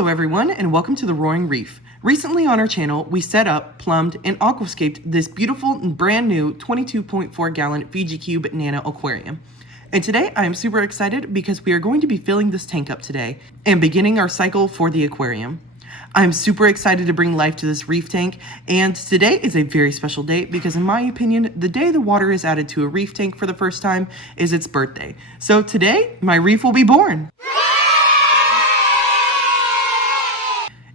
Hello everyone and welcome to the Roaring Reef. Recently on our channel, we set up, plumbed, and aquascaped this beautiful and brand new 22.4 gallon FijiCube Nano aquarium. And today I am super excited because we are going to be filling this tank up today and beginning our cycle for the aquarium. I'm super excited to bring life to this reef tank, and today is a very special day because in my opinion, the day the water is added to a reef tank for the first time is its birthday. So today, my reef will be born.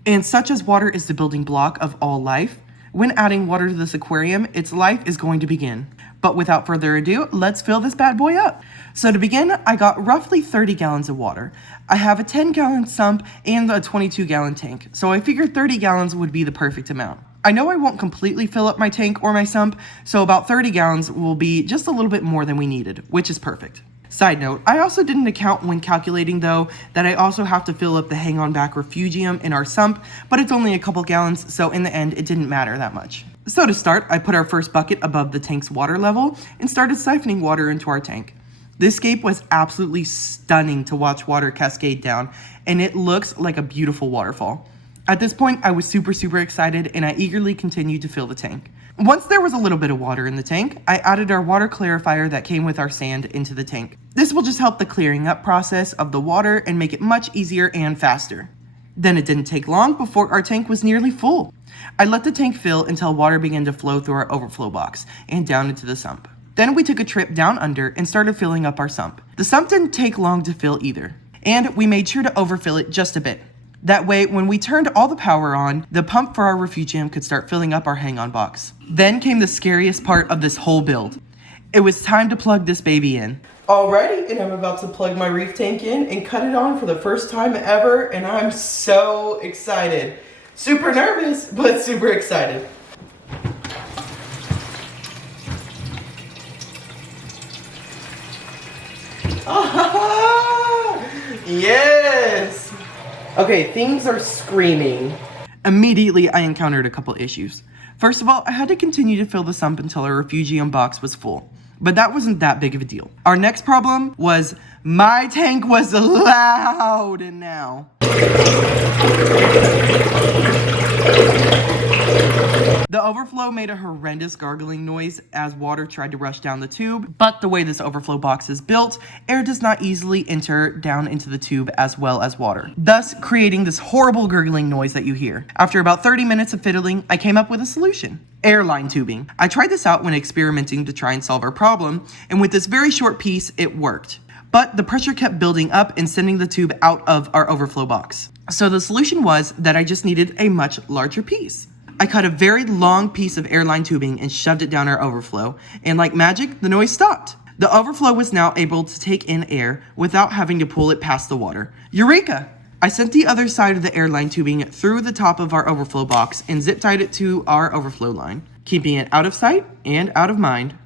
And such as water is the building block of all life, when adding water to this aquarium, its life is going to begin. But without further ado, let's fill this bad boy up. So to begin, I got roughly 30 gallons of water. I have a 10-gallon sump and a 22-gallon tank, so I figured 30 gallons would be the perfect amount. I know I won't completely fill up my tank or my sump, so about 30 gallons will be just a little bit more than we needed, which is perfect. Side note, I also didn't account when calculating though that I also have to fill up the hang-on back refugium in our sump, but it's only a couple gallons, so in the end it didn't matter that much. So to start, I put our first bucket above the tank's water level and started siphoning water into our tank. This scape was absolutely stunning to watch water cascade down, and it looks like a beautiful waterfall. At this point, I was super excited and I eagerly continued to fill the tank. Once there was a little bit of water in the tank, I added our water clarifier that came with our sand into the tank. This will just help the clearing up process of the water and make it much easier and faster. Then it didn't take long before our tank was nearly full. I let the tank fill until water began to flow through our overflow box and down into the sump. Then we took a trip down under and started filling up our sump. The sump didn't take long to fill either, and we made sure to overfill it just a bit. That way, when we turned all the power on, the pump for our refugium could start filling up our hang-on box. Then came the scariest part of this whole build. It was time to plug this baby in. Alrighty, and I'm about to plug my reef tank in and cut it on for the first time ever, and I'm so excited. Super nervous, but super excited. Ah, yes! Okay, things are screaming. Immediately, I encountered a couple issues. First of all, I had to continue to fill the sump until our refugium box was full. But that wasn't that big of a deal. Our next problem was my tank was loud now. The overflow made a horrendous gargling noise as water tried to rush down the tube, but the way this overflow box is built, air does not easily enter down into the tube as well as water, thus creating this horrible gurgling noise that you hear. After about 30 minutes of fiddling, I came up with a solution. Airline tubing. I tried this out when experimenting to try and solve our problem, and with this very short piece, it worked. But the pressure kept building up and sending the tube out of our overflow box. So the solution was that I just needed a much larger piece. I cut a very long piece of airline tubing and shoved it down our overflow, and like magic, the noise stopped. The overflow was now able to take in air without having to pull it past the water. Eureka! I sent the other side of the airline tubing through the top of our overflow box and zip tied it to our overflow line, keeping it out of sight and out of mind.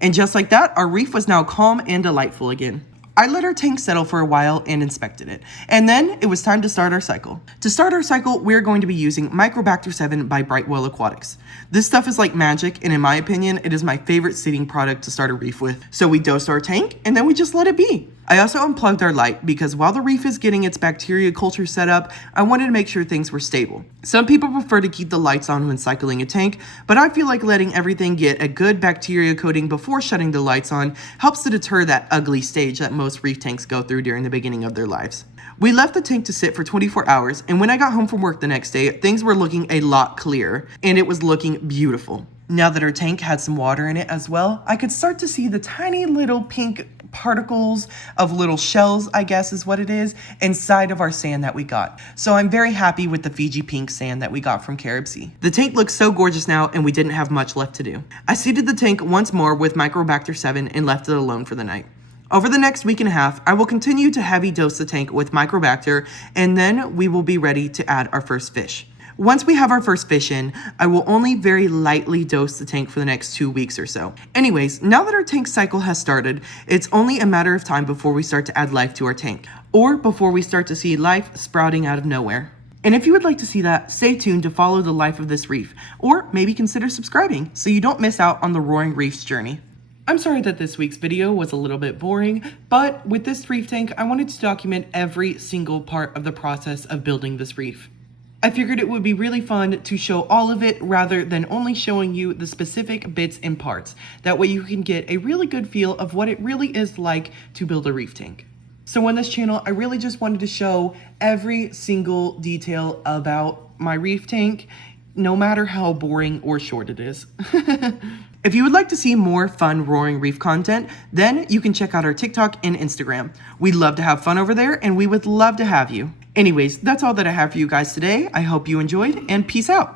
And just like that, our reef was now calm and delightful again. I let our tank settle for a while and inspected it, and then it was time to start our cycle. To start our cycle, we're going to be using Microbacotor 7 by Brightwell Aquatics. This stuff is like magic, and in my opinion, it is my favorite seeding product to start a reef with. So we dosed our tank, and then we just let it be. I also unplugged our light because while the reef is getting its bacteria culture set up, I wanted to make sure things were stable. Some people prefer to keep the lights on when cycling a tank, but I feel like letting everything get a good bacteria coating before shutting the lights on helps to deter that ugly stage that most reef tanks go through during the beginning of their lives. We left the tank to sit for 24 hours, and when I got home from work the next day, things were looking a lot clearer, and it was looking beautiful. Now that our tank had some water in it as well, I could start to see the tiny little pink particles of little shells, I guess is what it is, inside of our sand that we got. So I'm very happy with the Fiji pink sand that we got from Carib Sea. The tank looks so gorgeous now, and we didn't have much left to do. I seeded the tank once more with Microbacotor 7 and left it alone for the night. Over the next week and a half, I will continue to heavy dose the tank with Microbacotor, and then we will be ready to add our first fish. Once we have our first fish in, I will only very lightly dose the tank for the next 2 weeks or so. Anyways, now that our tank cycle has started, it's only a matter of time before we start to add life to our tank, or before we start to see life sprouting out of nowhere. And if you would like to see that, stay tuned to follow the life of this reef, or maybe consider subscribing so you don't miss out on the Roaring Reef's journey. I'm sorry that this week's video was a little bit boring, but with this reef tank, I wanted to document every single part of the process of building this reef. I figured it would be really fun to show all of it rather than only showing you the specific bits and parts. That way you can get a really good feel of what it really is like to build a reef tank. So on this channel, I really just wanted to show every single detail about my reef tank, no matter how boring or short it is. If you would like to see more fun Roaring Reef content, then you can check out our TikTok and Instagram. We'd love to have fun over there, and we would love to have you. Anyways, that's all that I have for you guys today. I hope you enjoyed, and peace out.